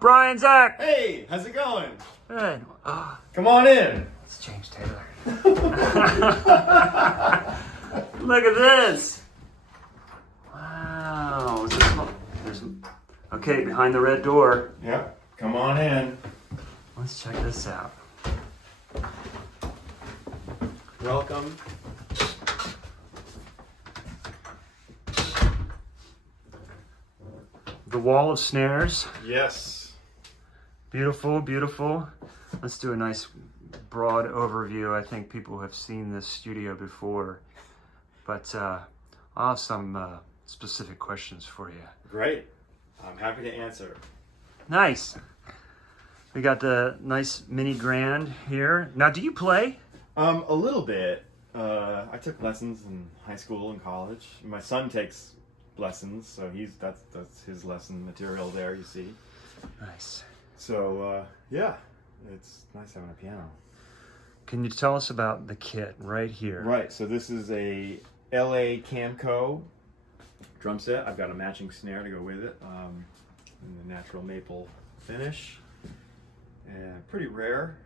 Brian, Zach. Hey, how's it going? Good. Come on in. It's James Taylor. Look at this. Wow. Is this there's okay behind the red door. Yeah, come on in. Let's check this out. Welcome. The wall of snares. Yes. Beautiful, beautiful. Let's do a nice broad overview. I think people have seen this studio before, but I'll have some specific questions for you. Great. I'm happy to answer. Nice. We got the nice mini grand here. Now, do you play? A little bit. I took lessons in high school and college. My son takes lessons, so that's his lesson material there, you see. Nice. So yeah, it's nice having a piano. Can you tell us about the kit right here? Right, so this is a LA Camco drum set. I've got a matching snare to go with it, in the natural maple finish. And pretty rare,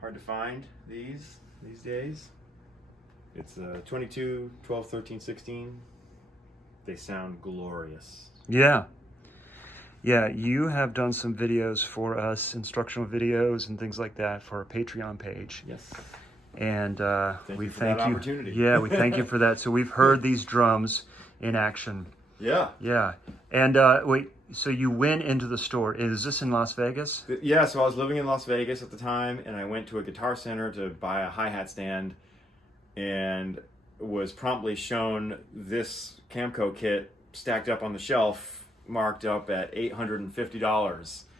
hard to find these days. It's a 22, 12, 13, 16. They sound glorious. Yeah. Yeah, you have done some videos for us, instructional videos and things like that for our Patreon page. Yes. And we thank thank you. Opportunity. Yeah, we thank you for that. So we've heard these drums in action. Yeah. Yeah. And wait, so you went into the store. Is this in Las Vegas? Yeah, so I was living in Las Vegas at the time, and I went to a Guitar Center to buy a hi-hat stand, and was promptly shown this Camco kit stacked up on the shelf, marked up at $850.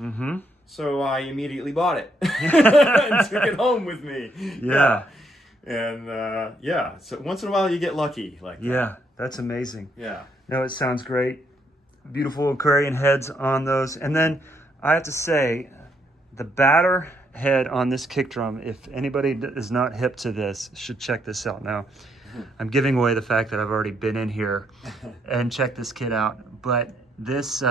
Mm-hmm. So I immediately bought it and took it home with me. Yeah. And yeah, so once in a while you get lucky like that. Yeah, that's amazing. Yeah. No, it sounds great. Beautiful Aquarian heads on those. And then I have to say, the batter head on this kick drum, if anybody is not hip to this, should check this out. Now, I'm giving away the fact that I've already been in here and checked this kit out. But this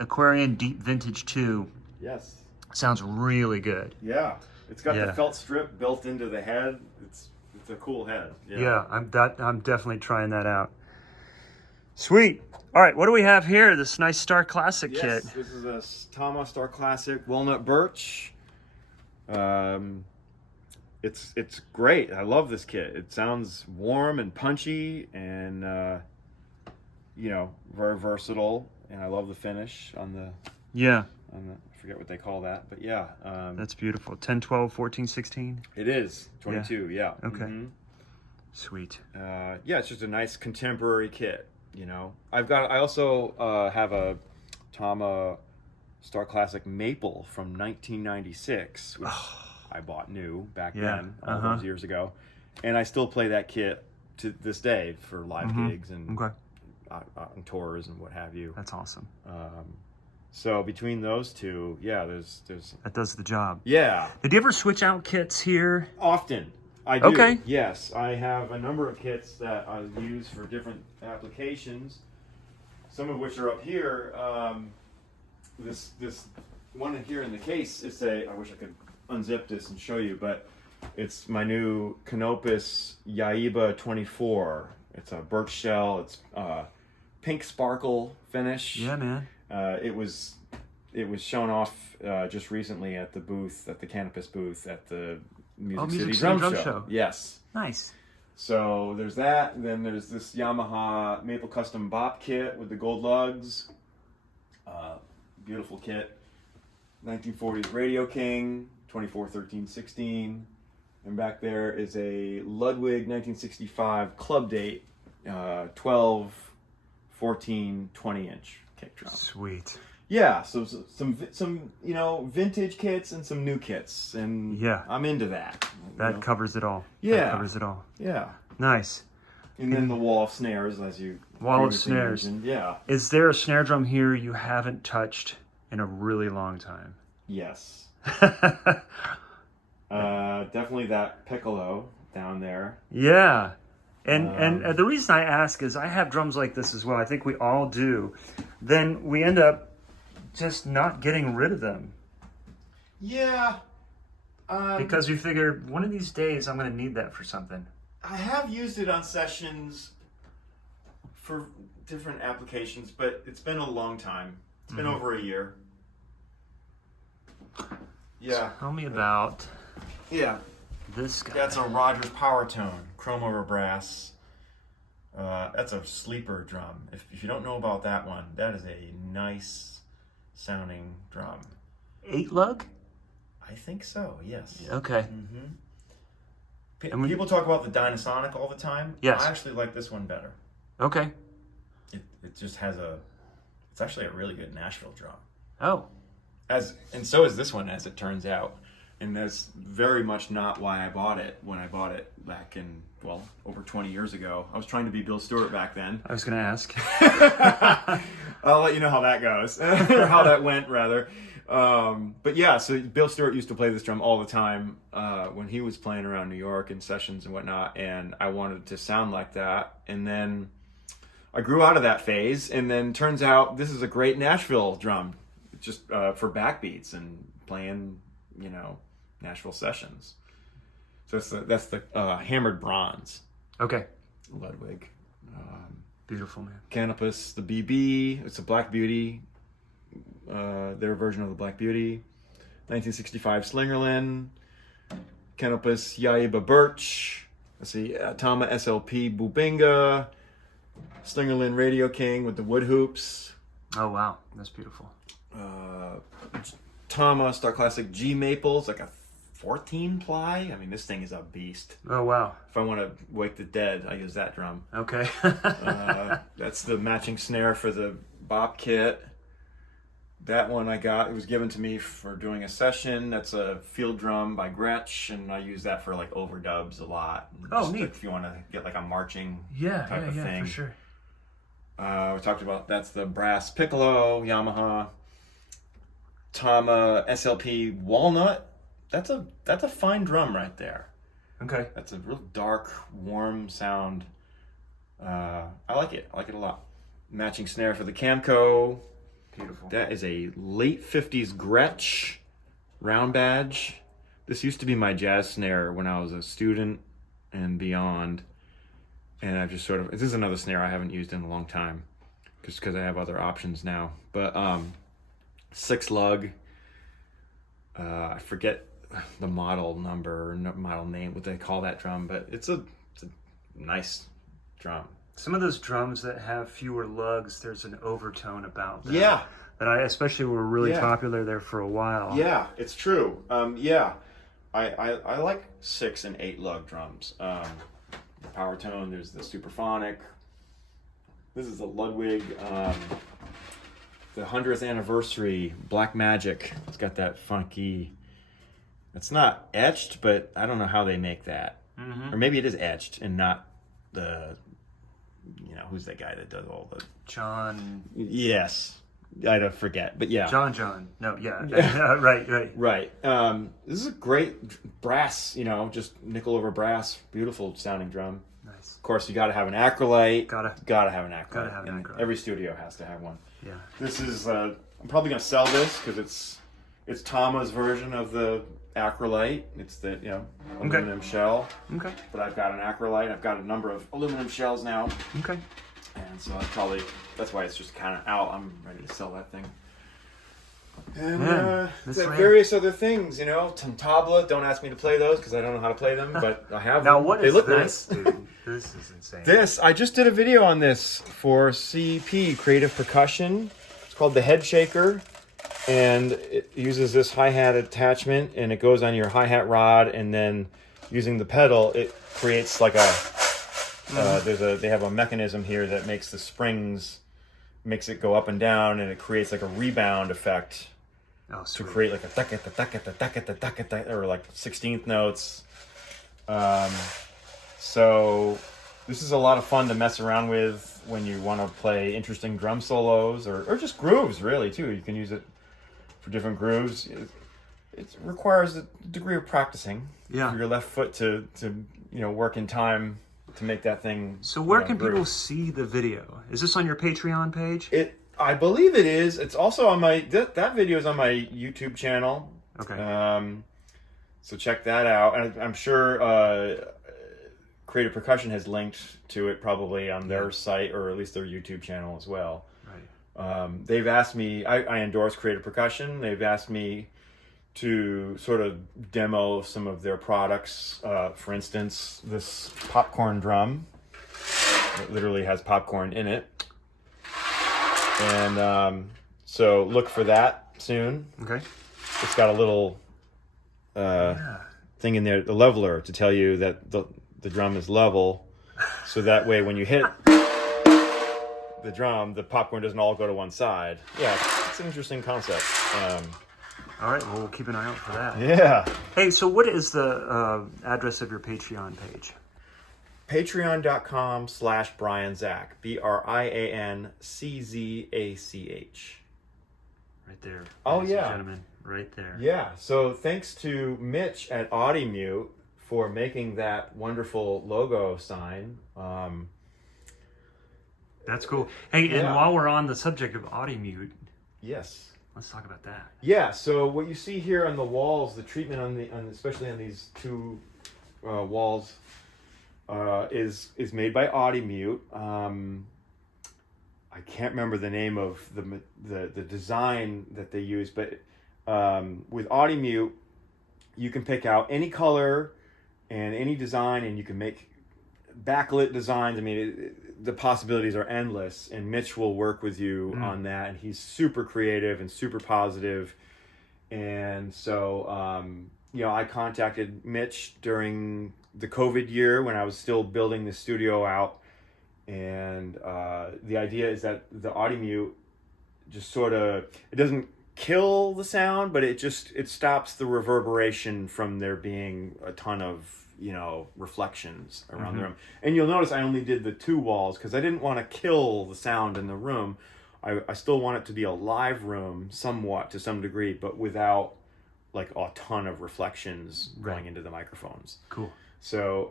Aquarian Deep Vintage 2 Yes. sounds really good. Yeah. It's got Yeah. the felt strip built into the head. It's a cool head. Yeah, I'm definitely trying that out. Sweet. All right, what do we have here? This nice Star Classic Yes, kit. this is a Tama Star Classic Walnut Birch. It's great. I love this kit. It sounds warm and punchy, and very versatile. And I love the finish on the. Yeah. I forget what they call that, but yeah. That's beautiful. 10, 12, 14, 16? It is 22. Yeah. Okay. Mhm. Sweet. Yeah, it's just a nice contemporary kit. I also have a Tama Star Classic Maple from 1996, which I bought new back then, all those years ago, and I still play that kit to this day for live gigs and on tours and what have you. That's awesome. So between those two, yeah, there's That does the job. yeah. Did you ever switch out kits here? Often. I do. Okay. Yes, I have a number of kits that I use for different applications. Some of which are up here. This one here in the case. I wish I could unzip this and show you, but it's my new Canopus Yaiba 24. It's a birch shell. It's pink sparkle finish. Yeah, man. It was shown off just recently at the Canopus booth at the Music City Drum Show. Yes. Nice. So there's that. And then there's this Yamaha Maple Custom Bop kit with the gold lugs. Beautiful kit. 1940s Radio King, 24, 13, 16. And back there is a Ludwig 1965 Club Date, 12, 14, 20-inch kick drum. Sweet. Yeah, so some vintage kits and some new kits, and Yeah. I'm into that. That covers it all. Yeah. That covers it all. Yeah, Nice. and then the wall of snares, as you Wall of previously snares. mentioned. Yeah. Is there a snare drum here you haven't touched in a really long time? Yes. Definitely that piccolo down there. Yeah. And the reason I ask is I have drums like this as well. I think we all do. Then we end up just not getting rid of them? Yeah. Because you figure one of these days I'm going to need that for something. I have used it on sessions for different applications, but it's been a long time. It's been over a year. Yeah. Tell me about this guy. That's a Rogers Power Tone, chrome over brass. That's a sleeper drum. If you don't know about that one, that is a nice sounding drum. 8 lug? I think so, yes. Okay. People talk about the Dynasonic all the time. Yes. I actually like this one better. Okay. It just has it's actually a really good Nashville drum. Oh. And so is this one, as it turns out. And that's very much not why I bought it when I bought it back in, over 20 years ago. I was trying to be Bill Stewart back then. I was going to ask. I'll let you know how that goes, or how that went, rather. But yeah, so Bill Stewart used to play this drum all the time when he was playing around New York in sessions and whatnot, and I wanted to sound like that. And then I grew out of that phase, and then turns out this is a great Nashville drum, just for backbeats and playing, Nashville sessions. So that's the hammered bronze. Okay. Ludwig. Beautiful, man. Canopus, the BB. It's a Black Beauty. Their version of the Black Beauty. 1965 Slingerland. Canopus, Yaiba Birch. Let's see, Tama SLP Bubinga. Slingerland Radio King with the wood hoops. Oh, wow. That's beautiful. Tama Star Classic G Maples, like a 14 ply. I mean, this thing is a beast. Oh, wow. If I want to wake the dead, I use that drum. Okay. That's the matching snare for the bop kit. That one I got, it was given to me for doing a session. That's a field drum by Gretsch, and I use that for like overdubs a lot. Oh, just neat. If you want to get like a marching Yeah, type of thing. for sure. We talked about, that's the brass piccolo, Yamaha. Tama SLP Walnut. That's a fine drum right there. Okay. That's a real dark, warm sound. I like it. I like it a lot. Matching snare for the Camco. Beautiful. That is a late 50s Gretsch round badge. This used to be my jazz snare when I was a student and beyond. And I've just this is another snare I haven't used in a long time, just because I have other options now. But 6 lug. I forget the model number, model name, what they call that drum, but it's a nice drum. Some of those drums that have fewer lugs, there's an overtone about them. Yeah. That especially were really popular there for a while. Yeah, it's true. I like 6 and 8 lug drums. The Power Tone, there's the Superphonic. This is the Ludwig, the 100th anniversary Black Magic. It's got that funky, it's not etched, but I don't know how they make that. Mm-hmm. Or maybe it is etched and not the, who's that guy that does all the... John... Yes. I don't forget, but yeah. John. No, yeah. Right. This is a great brass, just nickel over brass, beautiful sounding drum. Nice. Of course, you got to have an acrolite. Gotta have an acrolite. Gotta have an acrolite. Every studio has to have one. Yeah. This is, I'm probably going to sell this because it's Tama's version of the acrolite. It's the, aluminum shell. Okay. But I've got an acrolite. I've got a number of aluminum shells now. Okay. And so that's why it's just kind of out. I'm ready to sell that thing. And various other things, Tabla. Don't ask me to play those because I don't know how to play them, but I have now, them. what they is look this, nice. Dude? This is insane. I just did a video on this for CP, Creative Percussion. It's called the Head Shaker, and it uses this hi-hat attachment, and it goes on your hi-hat rod, and then using the pedal, it creates like a... they have a mechanism here that makes the springs, makes it go up and down, and it creates like a rebound effect to create like a or like 16th notes. So this is a lot of fun to mess around with when you want to play interesting drum solos or just grooves, really, too. You can use it for different grooves. It requires a degree of practicing for your left foot to work in time to make that thing. So where can people see the video? Is this on your Patreon page? I believe it is. It's also on my that video is on my YouTube channel. Okay. So check that out. And I'm sure Creative Percussion has linked to it probably on their site or at least their YouTube channel as well. Right. They've asked me. I endorse Creative Percussion. They've asked me to sort of demo some of their products. For instance, this popcorn drum. It literally has popcorn in it. And so look for that soon. Okay. It's got a little thing in there, the leveler, to tell you that the drum is level. So that way when you hit the drum, the popcorn doesn't all go to one side. Yeah, it's an interesting concept. All right, well, we'll keep an eye out for that. Yeah. Hey, so what is the address of your Patreon page? Patreon.com/BrianZach. BrianCzach. Right there. Oh, ladies yeah. and gentlemen, right there. Yeah. So thanks to Mitch at AudiMute for making that wonderful logo sign. That's cool. Hey, and Yeah. while we're on the subject of AudiMute, Yes. let's talk about that. Yeah. So what you see here on the walls, the treatment on especially on these two walls, is made by AudiMute. I can't remember the name of the design that they use, but with AudiMute, you can pick out any color and any design, and you can make backlit designs. I mean, the possibilities are endless, and Mitch will work with you on that, and he's super creative and super positive. And so, I contacted Mitch during the COVID year when I was still building the studio out. And the idea is that the AudiMute just sort of, it doesn't kill the sound, but it stops the reverberation from there being a ton of, reflections around the room. And you'll notice I only did the two walls because I didn't want to kill the sound in the room. I still want it to be a live room somewhat to some degree, but without like a ton of reflections going into the microphones. Cool. So,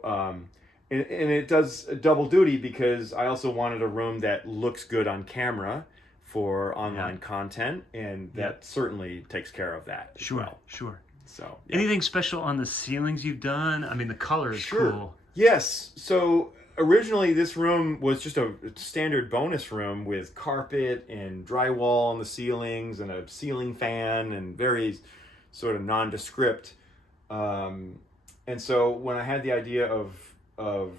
and it does double duty because I also wanted a room that looks good on camera for online content, and that certainly takes care of that as well. Sure. So, anything special on the ceilings you've done? I mean, the color is cool. Yes. So originally this room was just a standard bonus room with carpet and drywall on the ceilings and a ceiling fan and very sort of nondescript. And so when I had the idea of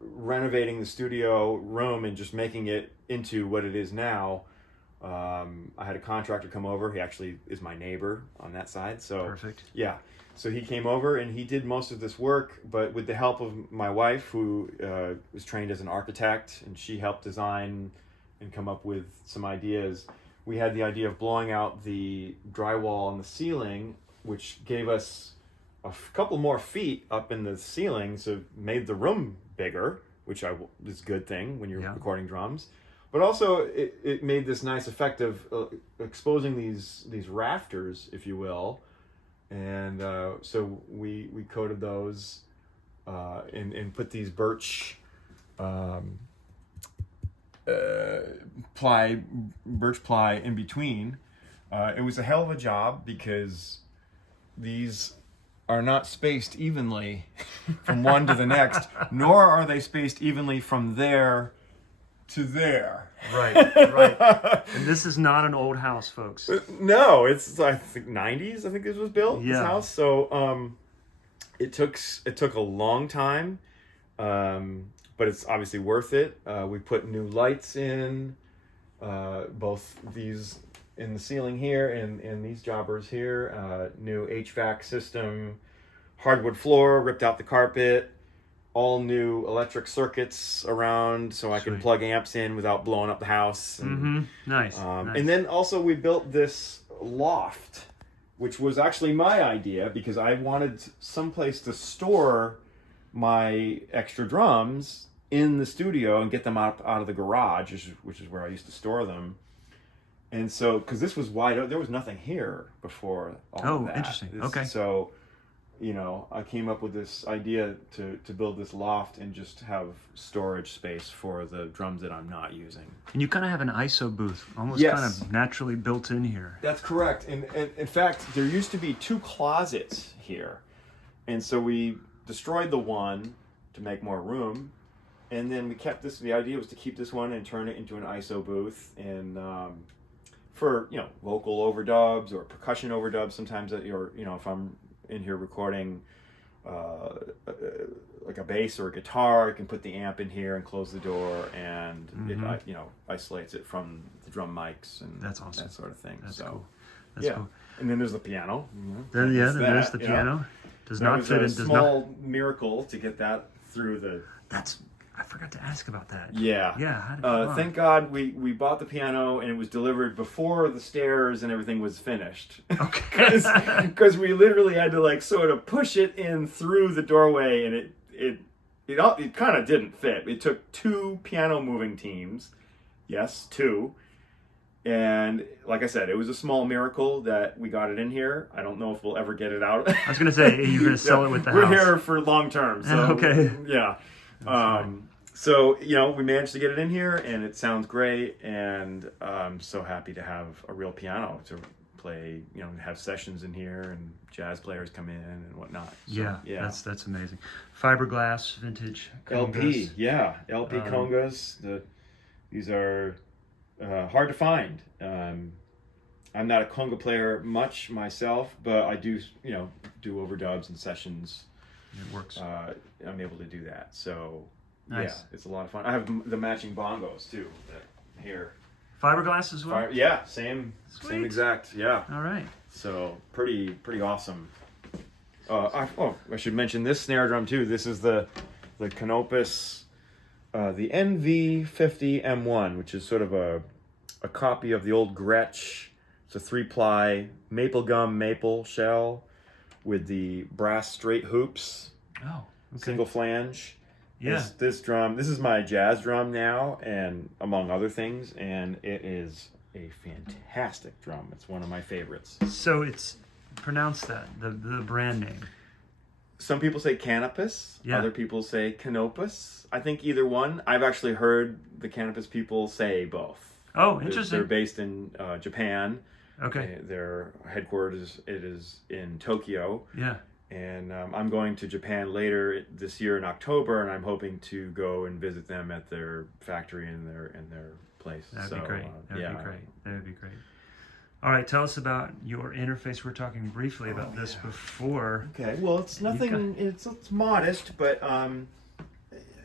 renovating the studio room and just making it into what it is now, I had a contractor come over. He actually is my neighbor on that side. So perfect. Yeah. So he came over and he did most of this work, but with the help of my wife, who was trained as an architect, and she helped design and come up with some ideas. We had the idea of blowing out the drywall on the ceiling, which gave us a couple more feet up in the ceiling, so it made the room bigger, which is a good thing when you're recording drums. But also, it made this nice effect of exposing these rafters, if you will. And so we coated those and put these birch ply in between. It was a hell of a job because these are not spaced evenly from one to the next, nor are they spaced evenly from there to there. Right. And this is not an old house, folks. No, it's I think 90s. I think this was built. Yeah. This house. So it took a long time, but it's obviously worth it. We put new lights in, both these in the ceiling here and these jobbers here. New HVAC system, hardwood floor, ripped out the carpet. All new electric circuits around so I can plug amps in without blowing up the house. And, Nice. And then also we built this loft, which was actually my idea because I wanted someplace to store my extra drums in the studio and get them out of the garage, which is where I used to store them. And so, because this was wide open, there was nothing here before all of that. Interesting. Okay. So I came up with this idea to build this loft and just have storage space for the drums that I'm not using. And you kind of have an ISO booth, almost Yes. kind of naturally built in here. That's correct. And in fact, there used to be 2 closets here. And so we destroyed the one to make more room. And then we kept this, the idea was to keep this one and turn it into an ISO booth. And for, vocal overdubs or percussion overdubs, sometimes if I'm in here recording like a bass or a guitar, I can put the amp in here and close the door, and it isolates it from the drum mics and That's awesome. that sort of thing. That's so cool. That's cool. And then there's the piano. Then there's the piano. Does not fit in. Does not. Small miracle to get that through the. I forgot to ask about that. Yeah. Yeah. How did thank God we bought the piano and it was delivered before the stairs and everything was finished. Okay. Because we literally had to sort of push it in through the doorway, and it kind of didn't fit. It took 2 piano moving teams. Yes, 2. And like I said, it was a small miracle that we got it in here. I don't know if we'll ever get it out. I was going to say, you're going to sell it with the house. We're here for long term. So, okay. Yeah. So, we managed to get it in here, and it sounds great, and I'm so happy to have a real piano to play, have sessions in here, and jazz players come in and whatnot. So, yeah. That's amazing. Fiberglass, vintage LP, congas. LP congas. These are hard to find. I'm not a conga player much myself, but I do, do overdubs and sessions. It works. I'm able to do that. So, nice. Yeah, it's a lot of fun. I have the matching bongos too here. Fiberglass as well? Same Sweet. exact. Yeah. All right. So pretty awesome. I should mention this snare drum too. This is the Canopus, the NV50 M1, which is sort of a copy of the old Gretsch. It's a 3-ply maple shell with the brass straight hoops. Oh, okay. Single flange. Yeah. This drum, this is my jazz drum now, and among other things, and it is a fantastic drum. It's one of my favorites. So it's, pronounce that, the brand name. Some people say Canopus. Yeah. Other people say Canopus. I think either one. I've actually heard the Canopus people say both. Oh, interesting. They're based in Japan. Okay. Their headquarters is in Tokyo. Yeah. And I'm going to Japan later this year in October, and I'm hoping to go and visit them at their factory and their place. That'd be great. That would be great. All right, tell us about your interface. We were talking briefly about this before. Okay, well, it's nothing. It's modest, but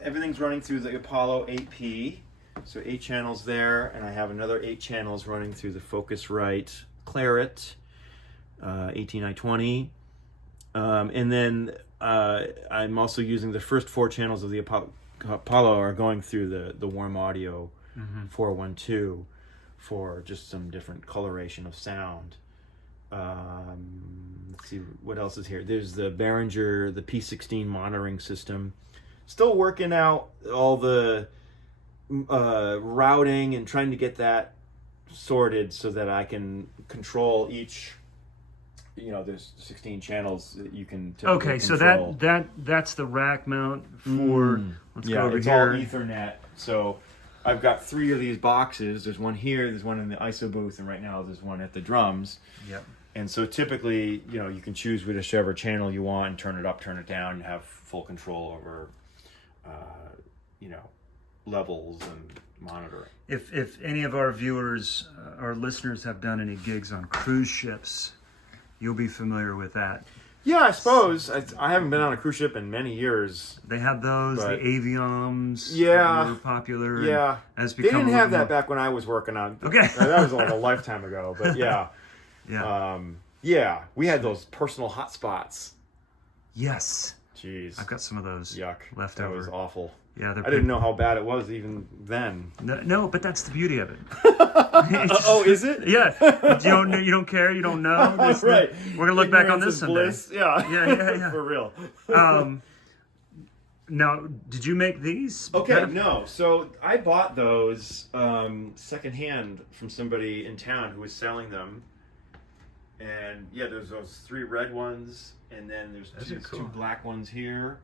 everything's running through the Apollo 8P. So 8 channels there, and I have another 8 channels running through the Focusrite Claret 18i20. And then I'm also using the first 4 channels of the Apollo are going through the Warm Audio 412 for just some different coloration of sound. Let's see what else is here. There's the Behringer, the P16 monitoring system. Still working out all the routing and trying to get that sorted so that I can control each. There's 16 channels that you can okay, control. so that's the rack mount for let's go over it's here. All Ethernet. So I've got 3 of these boxes. There's one here, there's one in the ISO booth, and right now there's one at the drums. Yep. And so typically, you can choose whichever channel you want and turn it up, turn it down, and have full control over levels and monitoring. If any of our viewers, our listeners have done any gigs on cruise ships, you'll be familiar with that. Yeah, I suppose. I haven't been on a cruise ship in many years. They had those, the Avions. Yeah. Were popular. Yeah. They didn't have that back when I was working on. Okay. That was like a lifetime ago, but yeah. Yeah. We had those personal hotspots. Yes. Jeez. I've got some of those. Yuck. Left that over. Was awful. Yeah, I didn't know how bad it was even then. No, but that's the beauty of it. Oh, is it? Yeah. You don't care. You don't know. Right. We're gonna look back on this someday. Bliss. Yeah. Yeah. For real. Now, did you make these? Okay, no. So I bought those secondhand from somebody in town who was selling them, And yeah, there's those 3 red ones, and then there's Those are cool. 2 black ones here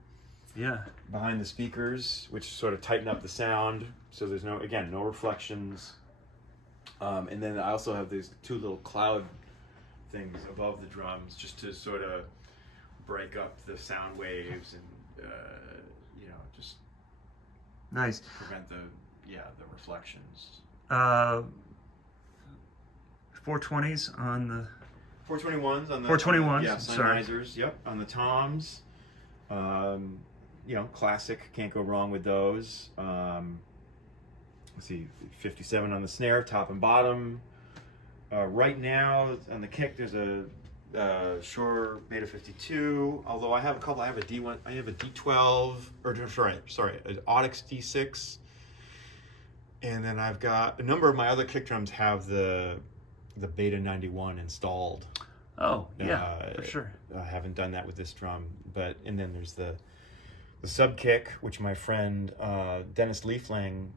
Yeah. behind the speakers, which sort of tighten up the sound. So there's no reflections. And then I also have these 2 little cloud things above the drums, just to sort of break up the sound waves and just Nice. prevent the reflections. 420s on the 421s on the 421s. yeah, Sorry. Sennheisers. Yep, on the toms. Classic. Can't go wrong with those. Let's see, 57 on the snare, top and bottom. Right now on the kick, there's a Shure Beta 52. Although I have a couple. I have a D1. I have a D12. An Audix D6. And then I've got a number of my other kick drums have the Beta 91 installed. Oh, yeah, for sure. I haven't done that with this drum, and then there's the sub kick, which my friend Dennis Leaflang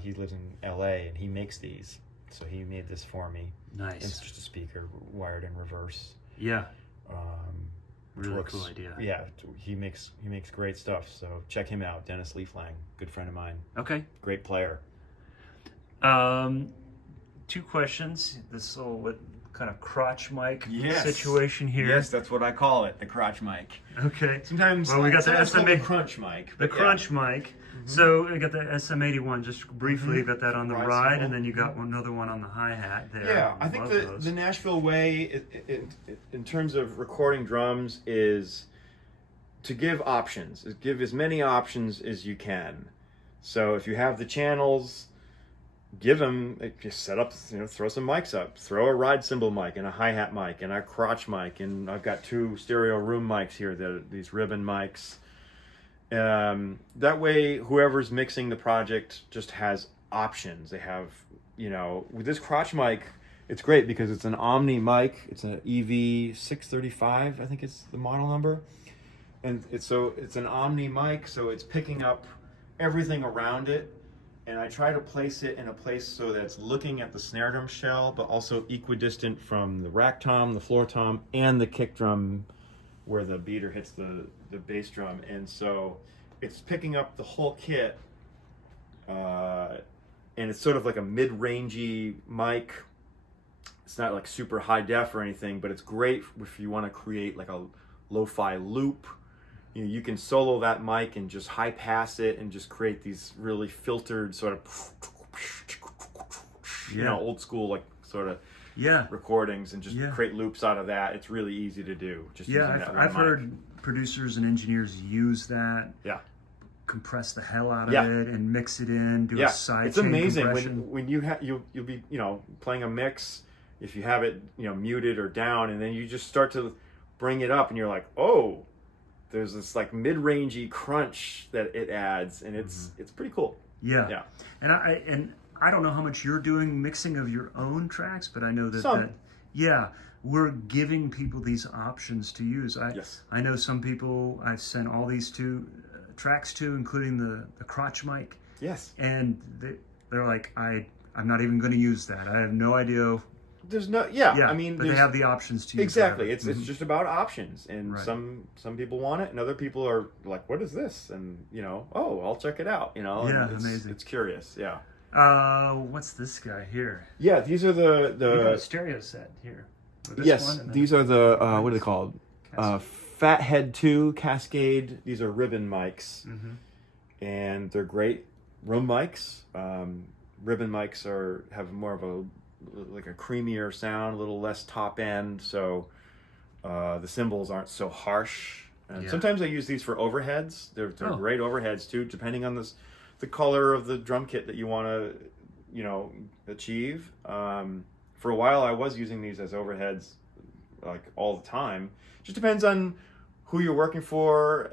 he lives in LA and he makes these, so he made this for me. Nice. It's just a speaker wired in reverse. Yeah. Really cool idea. Yeah, he makes great stuff. So check him out, Dennis Leaflang, good friend of mine. Okay. Great player. 2 questions. This little kind of crotch mic situation here. Yes, that's what I call it, the crotch mic. Okay. Sometimes we got the SMA crunch mic. The crunch mic. So we got the SM81 just briefly. You got that on the ride, and then you got another one on the hi-hat there. Yeah, I think the Nashville way in terms of recording drums is to give options. Give as many options as you can. So if you have the channels, give them, just set up, throw some mics up. Throw a ride cymbal mic and a hi-hat mic and a crotch mic. And I've got 2 stereo room mics here, these ribbon mics. That way, whoever's mixing the project just has options. They have, with this crotch mic, it's great because it's an Omni mic. It's an EV635, I think it's the model number. And it's an Omni mic, so it's picking up everything around it. And I try to place it in a place so that it's looking at the snare drum shell, but also equidistant from the rack tom, the floor tom, and the kick drum where the beater hits the bass drum. And so it's picking up the whole kit. And it's sort of like a mid-rangey mic. It's not like super high def or anything, but it's great if you want to create like a lo-fi loop. You can solo that mic and just high pass it and just create these really filtered sort of, old school like sort of recordings and just create loops out of that. It's really easy to do. Just I've heard producers and engineers use that. Yeah. Compress the hell out of it and mix it in. Do a side it's chain amazing compression. when you'll be playing a mix. If you have it muted or down, and then you just start to bring it up, and you're like, oh. There's this like mid-rangey crunch that it adds, and it's pretty cool. Yeah. And I don't know how much you're doing mixing of your own tracks, but I know that we're giving people these options to use. I know some people I've sent all these tracks to, including the crotch mic. Yes. And they're like, I'm not even going to use that. I have no idea. There's no, I mean, but they have the options to use. Exactly. It's just about options, and Right. some people want it, and other people are like, "What is this?" And I'll check it out. Yeah, it's, amazing. It's curious. Yeah. What's this guy here? Yeah, these are You got a stereo set here. With this one, and then these are the what are they called? Fathead 2 Cascade. These are ribbon mics, and they're great room mics. Ribbon mics have more of a creamier sound, a little less top end, so the cymbals aren't so harsh. And sometimes I use these for overheads. They're great overheads too, depending on the color of the drum kit that you want to achieve. For a while I was using these as overheads like all the time. Just depends on who you're working for,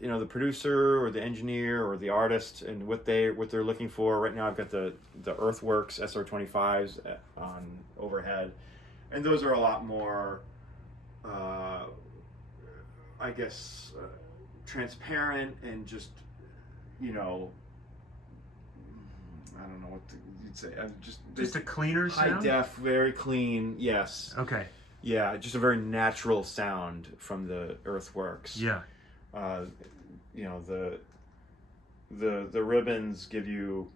the producer or the engineer or the artist, and what they're looking for. Right now I've got the Earthworks SR25s on overhead, and those are a lot more transparent and just I don't know what you'd say. Just a cleaner high sound? def, very clean. Yes. Okay. Yeah, just a very natural sound from the earthworks. Yeah. You know, the ribbons give you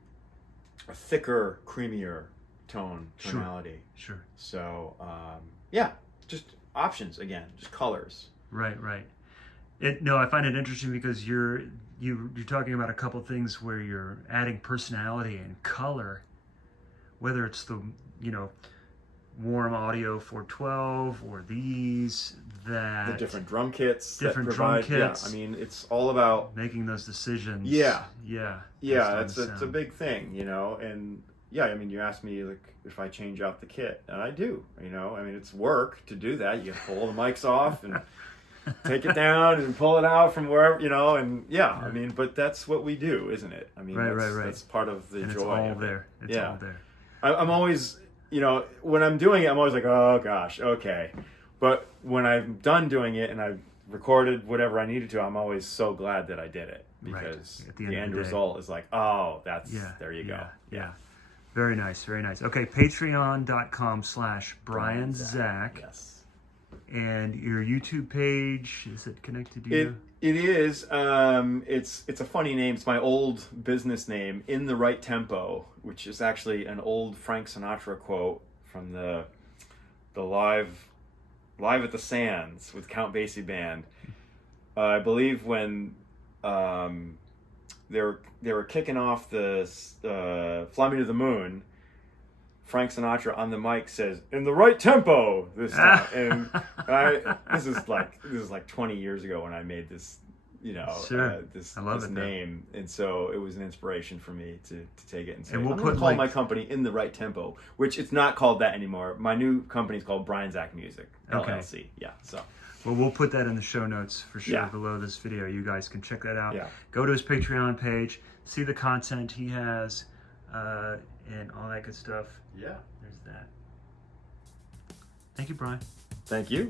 a thicker, creamier tonality. Sure. So yeah, just options again, just colors. Right. No, I find it interesting because you're talking about a couple things where you're adding personality and color, whether it's the warm audio 412 or these The different drum kits. Yeah, I mean, it's all about making those decisions. Yeah. It's a big thing, and yeah, I mean, you asked me like if I change out the kit, and I do. I mean, it's work to do that. You pull the mics off and take it down and pull it out from wherever, and I mean, but that's what we do, isn't it? I mean, that's part of the and joy. It's all there. It's all there. I'm always, when I'm doing it, I'm always like, oh gosh, okay. But when I'm done doing it and I've recorded whatever I needed to, I'm always so glad that I did it, because the end result is like, oh, there you go. Yeah. Very nice. Okay, patreon.com/Brian Zach. Yes. And your YouTube page, is it connected to you? It is. It's a funny name. It's my old business name, In the Right Tempo, which is actually an old Frank Sinatra quote from the live at the Sands with Count Basie Band. I believe when they were kicking off the Fly Me to the Moon, Frank Sinatra on the mic says, "In the right tempo" this time. And this is like 20 years ago when I made this, this name. And so it was an inspiration for me to take it and say, I'm going to call my company In the Right Tempo, which it's not called that anymore. My new company is called Brian Zach Music, LLC. Yeah, so. Well, we'll put that in the show notes for sure below this video. You guys can check that out. Yeah. Go to his Patreon page, see the content he has, and all that good stuff. Yeah. There's that. Thank you, Brian. Thank you.